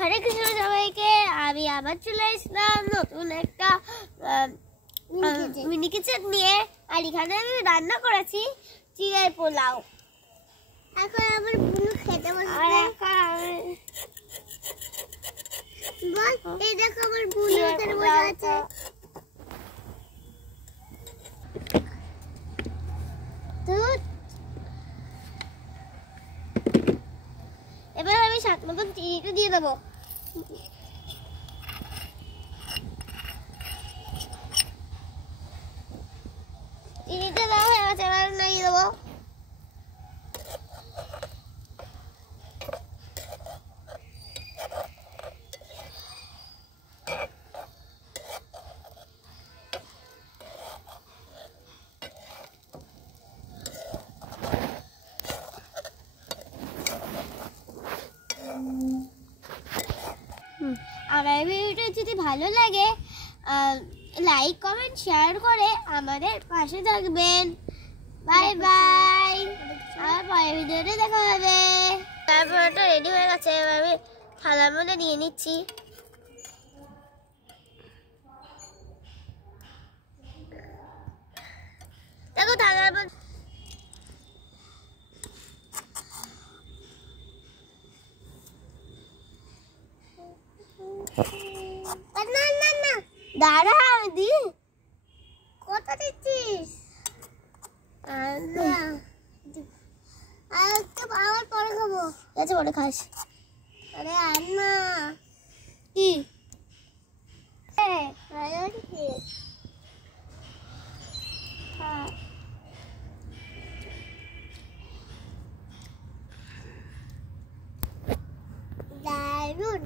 হরে কৃষ্ণ সবাইকে। আমি আবার চলে আসলাম নতুন একটা মিনি কিচেন নিয়ে। আর এখানে আমি রান্না করেছি চিড়ের পোলাও। এখন আমার বুনু খেতে বসে। বল, এই দেখো আমার বুনু এখানে বসে আছে। এবার আমি সাত মতন চিনিটা দিয়ে দেবো। চিনিটা দেওয়া হয়ে গেছে, এবার নামিয়ে দেবো। আর এই ভিডিওটা যদি ভালো লাগে লাইক কমেন্ট শেয়ার করে আমাদের পাশে থাকবেন। বাই বাই, আর পরের ভিডিওতে দেখা হবে। তারপরটা রেডি হয়ে গেছে, এবার আমি থালার মধ্যে দিয়ে নিচ্ছি। দেখো থালার মধ্যে দাঁড়া দি কোথা দিচ্ছিস? আবার পরে খাবো। আচ্ছা পরে খাস। আরে আর না কি দারুন।